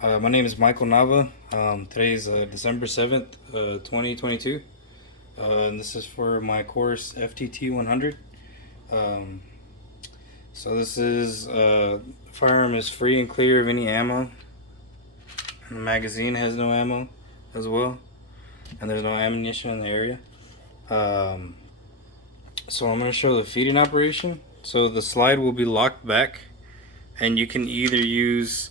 My name is Michael Nava. Today is December 7th, 2022. And this is for my course FTT 100. Um, so this is firearm is free and clear of any ammo. And the magazine has no ammo as well, and there's no ammunition in the area. Um, so I'm going to show the feeding operation. So the slide will be locked back, and you can either use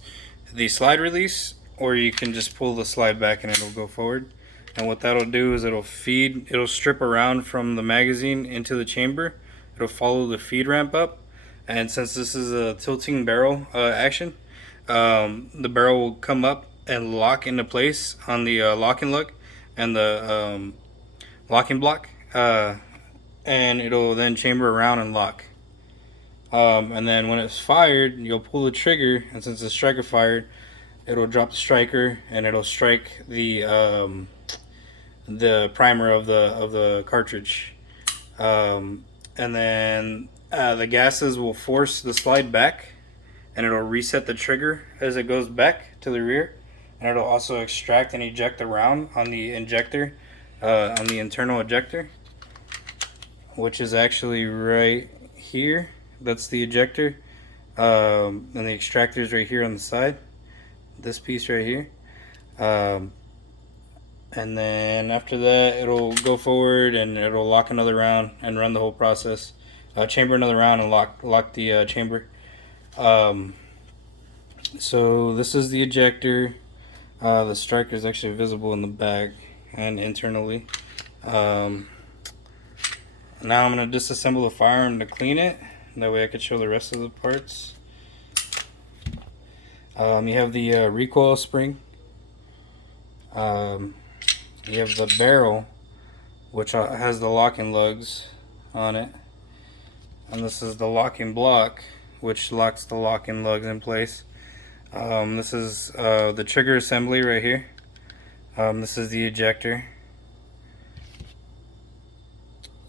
the slide release or you can just pull the slide back and it'll go forward. And what that'll do is it'll strip around from the magazine into the chamber. It'll follow the feed ramp up, and since this is a tilting barrel action, the barrel will come up and lock into place on the locking lug and the locking block, and it'll then chamber around and lock. And then when it's fired, you'll pull the trigger, and since the striker fired, it'll drop the striker and it'll strike the primer of the cartridge. And then the gases will force the slide back, and it'll reset the trigger as it goes back to the rear, and it'll also extract and eject the round on the injector, on the internal ejector, which is actually right here. That's the ejector, and the extractor is right here on the side. This piece right here. And then after that, it'll go forward and it'll lock another round and run the whole process. Chamber another round and lock the chamber. So this is the ejector. The striker is actually visible in the bag and internally. Now I'm going to disassemble the firearm to clean it. That way I could show the rest of the parts. You have the recoil spring. You have the barrel, which has the locking lugs on it. And this is the locking block, which locks the locking lugs in place. This is the trigger assembly right here. This is the ejector.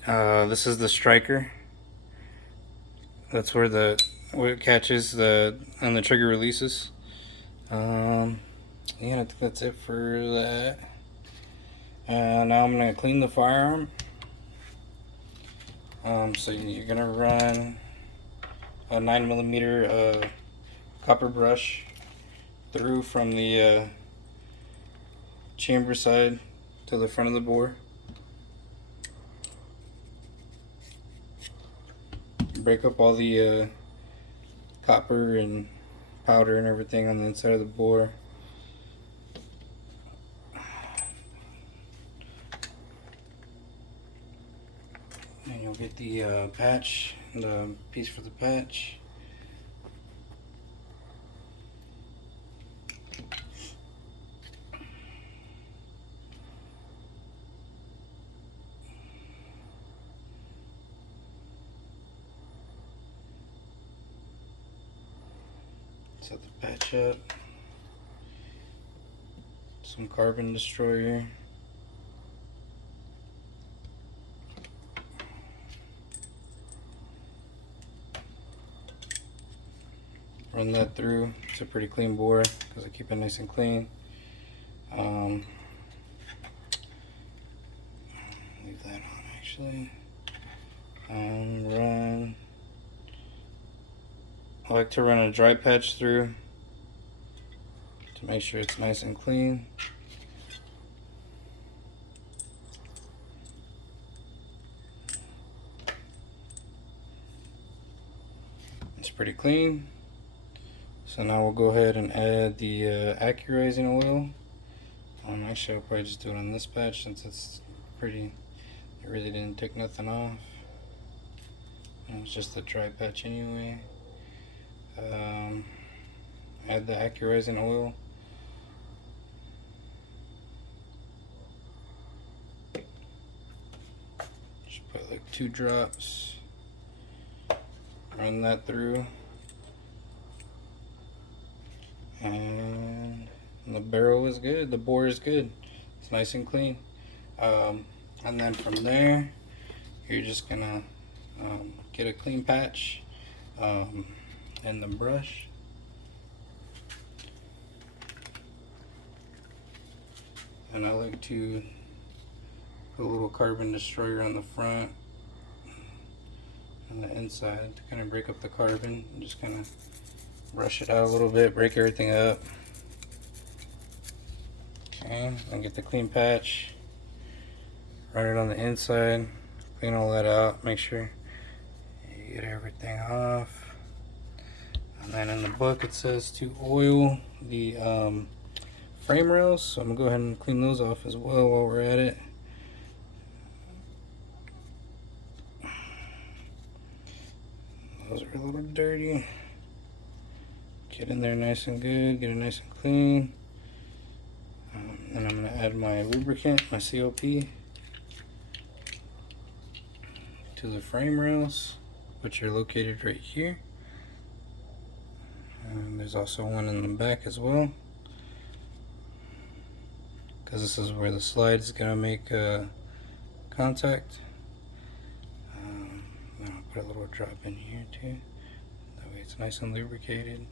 This is the striker. That's where it catches and the trigger releases. Yeah, I think that's it for that. Now I'm going to clean the firearm. So you're going to run a 9mm copper brush through from the chamber side to the front of the bore. Break up all the copper and powder and everything on the inside of the bore. And you'll get the patch, the piece for the patch. Set the patch up. Some carbon destroyer. Run that through. It's a pretty clean bore because I keep it nice and clean. Leave that on actually. I like to run a dry patch through to make sure it's nice and clean. It's pretty clean. So now we'll go ahead and add the accurizing oil. Actually, I'll probably just do it on this patch since it's pretty, it really didn't take nothing off. And it's just a dry patch anyway. Add the accurizing oil. Just put like 2 drops. Run that through. And the barrel is good, the bore is good, it's nice and clean. And then from there, you're just gonna get a clean patch and the brush. And I like to put a little carbon destroyer on the front and the inside to kind of break up the carbon and just kind of brush it out a little bit, break everything up. Okay, and get the clean patch, run it on the inside, clean all that out, make sure you get everything off. And then in the book it says to oil the frame rails, so I'm gonna go ahead and clean those off as well while we're at it. Those are a little dirty. Get in there nice and good, get it nice and clean. And I'm gonna add my lubricant, my COP, to the frame rails, which are located right here. And there's also one in the back as well, because this is where the slide is gonna make contact. Then I'll put a little drop in here too, that way it's nice and lubricated.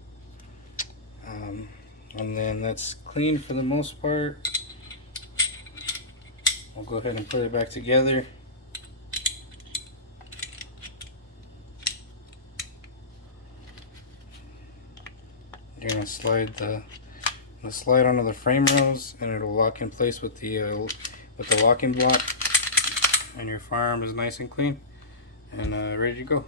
And then that's clean for the most part. I'll go ahead and put it back together. You're gonna slide the slide onto the frame rails, and it'll lock in place with the locking block, and your firearm is nice and clean and ready to go.